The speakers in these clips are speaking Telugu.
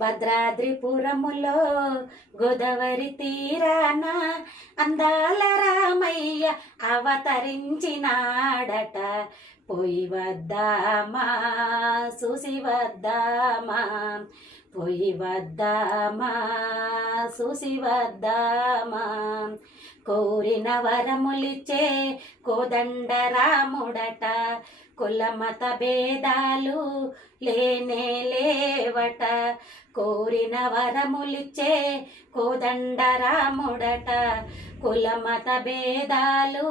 భద్రాద్రిపురములో గోదావరి తీరాన అందాల రామయ్య అవతరించినాడట. పోయి వద్దామా చూసి వద్దామా, పోయి వద్దామా చూసి వద్దామా. కోరిన వరములిచ్చే కోదండ రాముడట, కులమత భేదాలు లేనే లేవట. కోరిన వరములిచ్చే కోదండ రాముడట, కులమత భేదాలు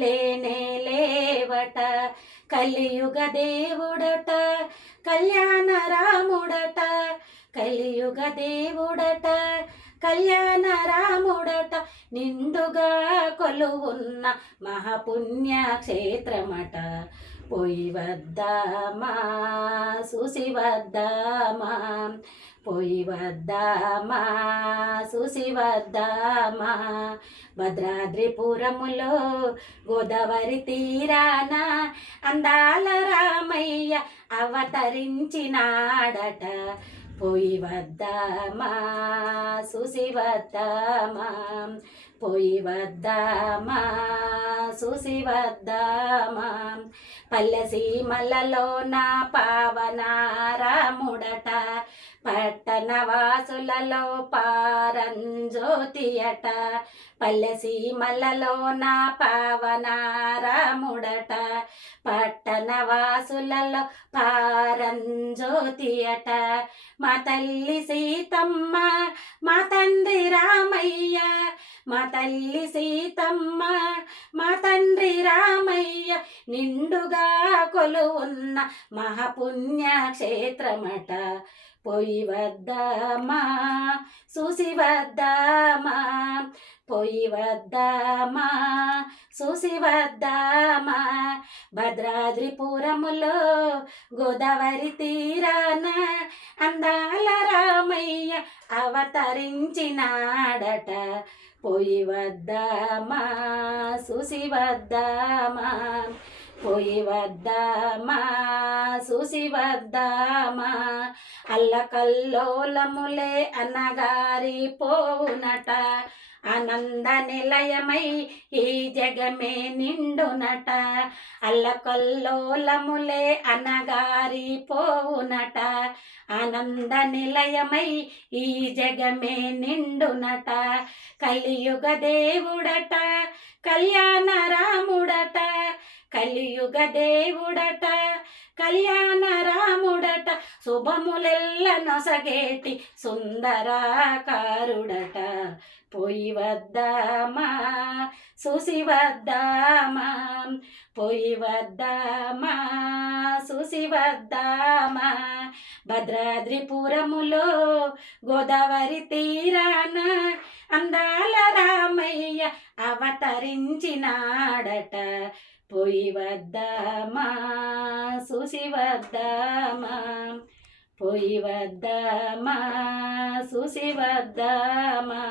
లేనే లేవట. కలియుగ దేవుడట, కళ్యాణ రాముడట, కలియుగ దేవుడట, కళ్యాణ రాముడట. నిండుగా కొలువున్న మహాపుణ్య క్షేత్రమట. పోయి వద్దామా చూసి వద్దామా, పోయి వద్దామా చూసి వద్దామా. భద్రాద్రిపురములో గోదావరి తీరాన అందాల రామయ్య అవతరించినాడట. పోయి వద్దామా చూసి వద్దామా, పోయి వద్దామా చూసి వద్దామా. పల్లె సీమలలో నా పావన రాముడట, పట్టణ వాసులలో పారంజ్యోతి అట. పల్లె సీమలలో నా పావన రాముడట, పట్టణ వాసులలో పారంజ్యోతి అట. మా తల్లి సీతమ్మ, మా తండ్రి రామయ్య, మా తల్లి సీతమ్మ, మా తండ్రి రామయ్య. నిండుగా కొలువున్న మహాపుణ్య క్షేత్రమట. పోయి వద్దామా చూసి వద్దామా, పోయి వద్దామా చూసి వద్దామా. భద్రాద్రిపురములో గోదావరి తీరాన అందాల రామయ్య అవతరించినాడట. పోయి వద్దామా చూసి వద్దామా, పోయి వద్దామా చూసి వద్దామా. అల్లకల్లోలములే అన్నగారి పోవునట, ఆనంద నిలయమై ఈ జగమే నిండునట. అల్లకల్లోలములే అన్నగారి పోవునట, ఆనంద నిలయమై ఈ జగమే నిండునట. కలియుగ దేవుడట, కళ్యాణ రాముడట, కలియుగ దేవుడట, కళ్యాణ రాముడట. శుభములెల్ల నొసగేటి సుందరాకారుడట. పోయి వద్దామా చూసి వద్దామా, పోయి వద్దామా చూసి వద్దామా. భద్రాద్రిపురములో గోదావరి తీరాన అందాల రామయ్య అవతరించినాడట. పోయి వద్దామా చూసి వద్దామా, పోయి వద్దామా చూసి వద్దామా.